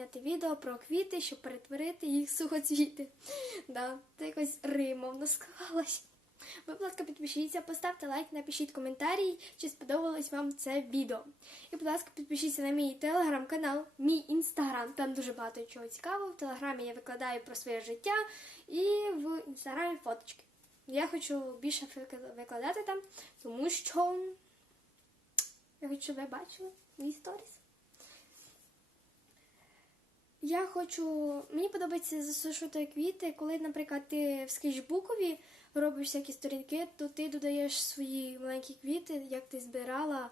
зняти відео про квіти, щоб перетворити їх в сухоцвіти. Да, це якось римовно склалось. Ви, будь ласка, підпишіться, поставте лайк, напишіть коментарі, чи сподобалось вам це відео. І, будь ласка, підпишіться на мій телеграм-канал, мій інстаграм. Там дуже багато чого цікавого. В телеграмі я викладаю про своє життя і в інстаграмі фоточки. Я хочу більше викладати там, тому що я хочу, щоб ви бачили мій сторіс. Я хочу. Мені подобається засушувати квіти, коли, наприклад, ти в скетчбукові робиш всякі сторінки, то ти додаєш свої маленькі квіти, як ти збирала,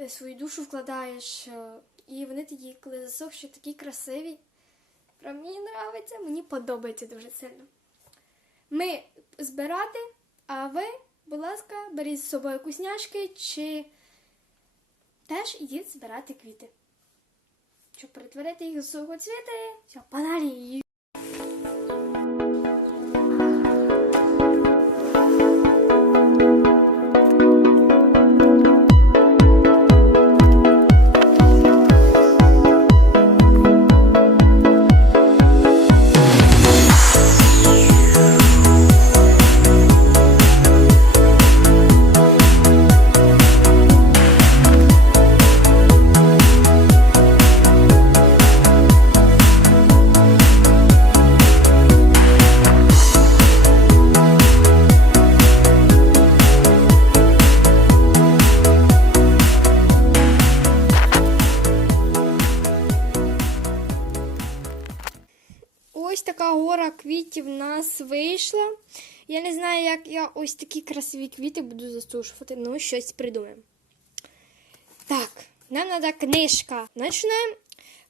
е, свою душу вкладаєш, е, і вони тоді, коли засохші, такі красиві. Прям мені подобається, мені подобається дуже сильно. Ми збирати, а ви, будь ласка, беріть з собою вкусняшки чи теж ідіть збирати квіти. Щоб перетворити їх в сухоцвіти, все, погнали! Квітів в нас вийшла. Я не знаю, як я ось такі красиві квіти буду засушувати. Ну, щось придумаємо. Так, нам треба книжка. Почнемо.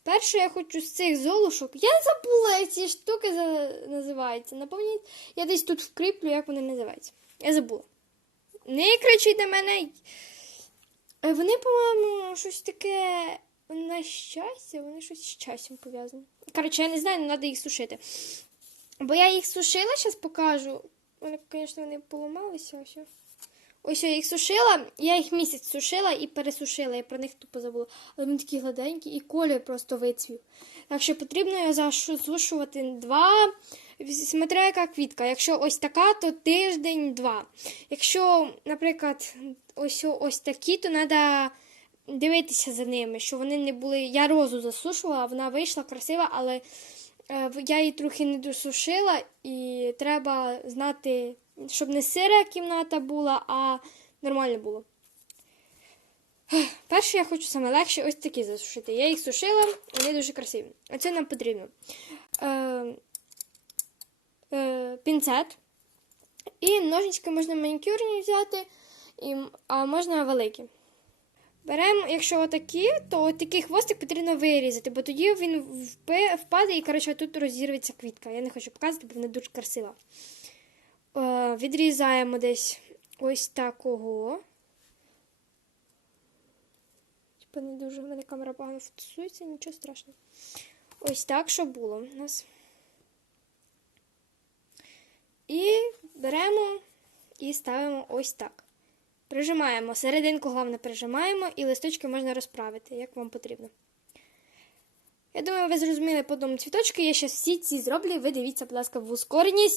Перше я хочу з цих золушок. Я забула, як ці штуки називаються. Напомніть, я десь тут вкріплю, як вони називаються. Я забула. Не кричіть на мене. Е, Вони, по-моєму, щось таке на щастя, вони щось з щастям пов'язані. Коротше, я не знаю, не треба їх сушити. Бо я їх сушила, зараз покажу. Вони, звісно, вони поламалися. Ось. Я їх сушила, я їх місяць сушила і пересушила, я про них тупо забула. Але вони такі гладенькі і колір просто вицвів. Так що потрібно його засушувати два. Смотря яка квітка. Якщо ось така, то тиждень-два. Якщо, наприклад, ось, ось такі, то треба дивитися за ними, що вони не були. Я розу засушувала, вона вийшла красива, але я її трохи не досушила, і треба знати, щоб не сира кімната була, а нормально було. Перше я хочу саме легше ось такі засушити. Я їх сушила, вони дуже красиві. А це нам потрібно. Е, е, пінцет. І ножнички можна манікюрні взяти, і, а можна великі. Беремо, якщо отакі, то такий хвостик потрібно вирізати, бо тоді він впаде і коротше, тут розірветься квітка. Я не хочу показувати, бо вона дуже красива. Е, відрізаємо десь ось такого. Типа не дуже в мене камера погано фокусується, нічого страшного. Ось так, що було у нас. І беремо і ставимо ось так. Прижимаємо. Серединку, головне, прижимаємо, і листочки можна розправити, як вам потрібно. Я думаю, ви зрозуміли по одному цвіточку. Я ще всі ці зроблю. Ви дивіться, будь ласка, в ускоренні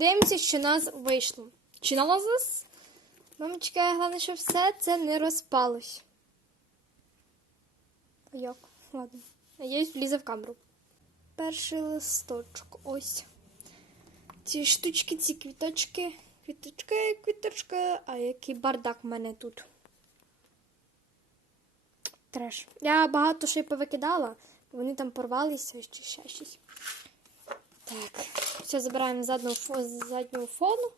зйомки. що в нас вийшло. Чи на нас? Мамочка, головне, щоб все це не розпалось. Як? Ладно. Надіюсь, влізе в камеру. Перший листочок. Ось. Ці штучки, ці квіточки. Квіточки, квіточки. А який бардак в мене тут. Треш. Я багато ще й повикидала. Вони там порвалися чи ще щось. Так, все забираємо з заднього, фону.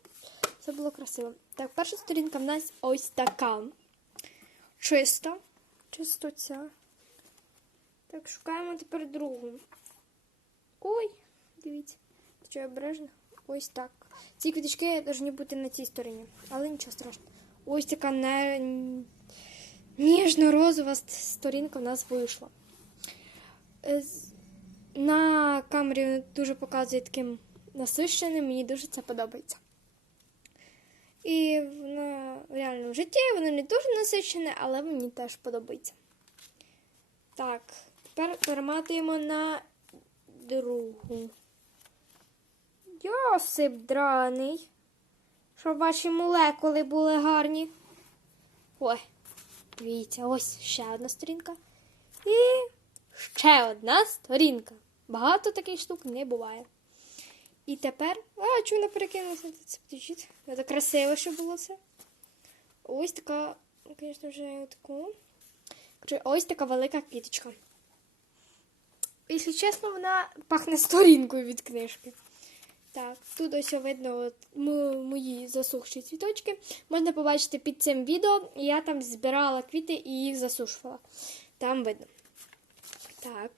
Це було красиво. Так, перша сторінка в нас ось така. Чиста. Чисто ця. Так, шукаємо тепер другу. Ой, дивіться. Що обережно? Ось так. Ці квіточки повинні бути на цій стороні, але нічого страшного. Ось така не... ніжно-розова сторінка в нас вийшла. На камері дуже показує таким насищеним, мені дуже це подобається. І на реальному житті воно не дуже насичене, але мені теж подобається. Так, тепер перематуємо на другу. Йосип драний. Щоб ваші молекули були гарні. Ой, дивіться, ось ще одна сторінка. І ще одна сторінка. Багато таких штук не буває. І тепер. А, чого не перекинулося? Це підійдіть. Це красиво, що було це. Ось така, звісно, вже таку. Ось така велика квіточка. Якщо чесно, вона пахне сторінкою від книжки. Так, тут ось видно от, мо- мої засухші цвіточки. Можна побачити під цим відео. Я там збирала квіти і їх засушувала. Там видно. Так.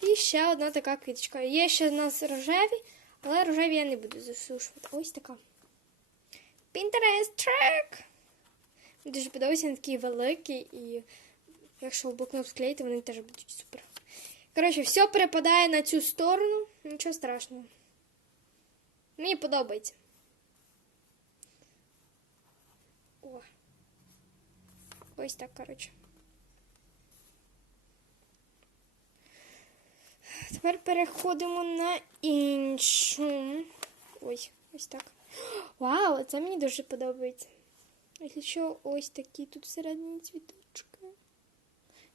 І ще одна така квіточка. Є ще в нас рожеві, але рожеві я не буду засушувати. Ось така. Pinterest track! Мені дуже подобається, вони такі великі, і якщо в блокнот склеїти, вони теж будуть супер. Коротше, все перепадає на цю сторону. Нічого страшного. Мені подобається. О. Ось так, коротше. Тепер переходимо на іншу. Ой, ось так. Вау, це мені дуже подобається. Якщо що, ось такі тут всередині цвіточки.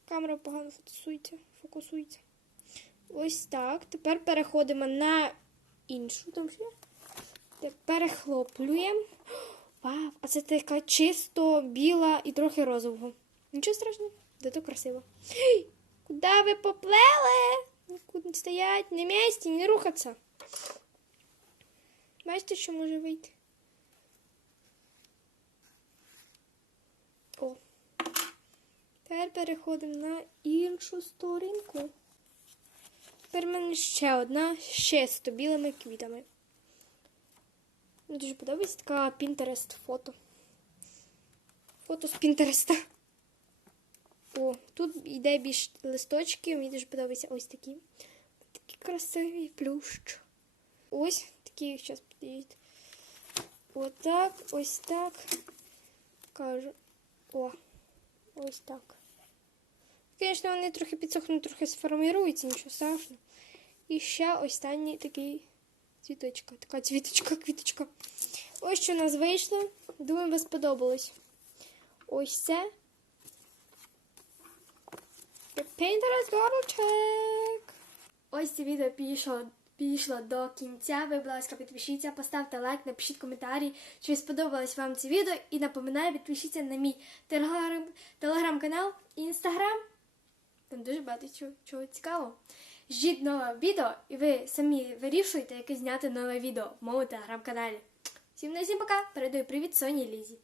Камера погано фокусується. фокусується. Ось так. Тепер переходимо на іншу. Там. Так, перехлоплюємо. Вау, а це така чисто біла і трохи розового. Нічого страшного, зато красиво. Куди ви поплели? Нікуди не стоять, на місці, не рухатися. Бачите, що може вийти? О. Тепер переходимо на іншу сторінку. Тепер в мене ще одна, ще з білими квітами. Мені дуже подобається така Pinterest фото. Фото з Пінтереста. О, тут йде більш листочки, мені дуже подобаються ось такі. Такі красиві плющ. Ось такі, зараз підійдуть. Отак, ось так. Кажу. О, ось так. Звісно, вони трохи підсохнуть, трохи сформіруються, нічого страшного. І ще останній такий цвіточка. Така цвіточка, квіточка. Ось що у нас вийшло. Думаю, вам сподобалось. Ось це. Pinterest Garden Ось це відео підійшло, підійшло до кінця. Ви, будь ласка, підпишіться, поставте лайк, напишіть коментарі, чи сподобалось вам це відео. І напоминаю, підпишіться на мій телеграм, телеграм-канал і інстаграм. Там дуже багато чого, чого цікавого. Ждіть нове відео, і ви самі вирішуєте, яке зняти нове відео в моєму телеграм-каналі. Всім на всім пока! Передаю привіт Соні і Лізі.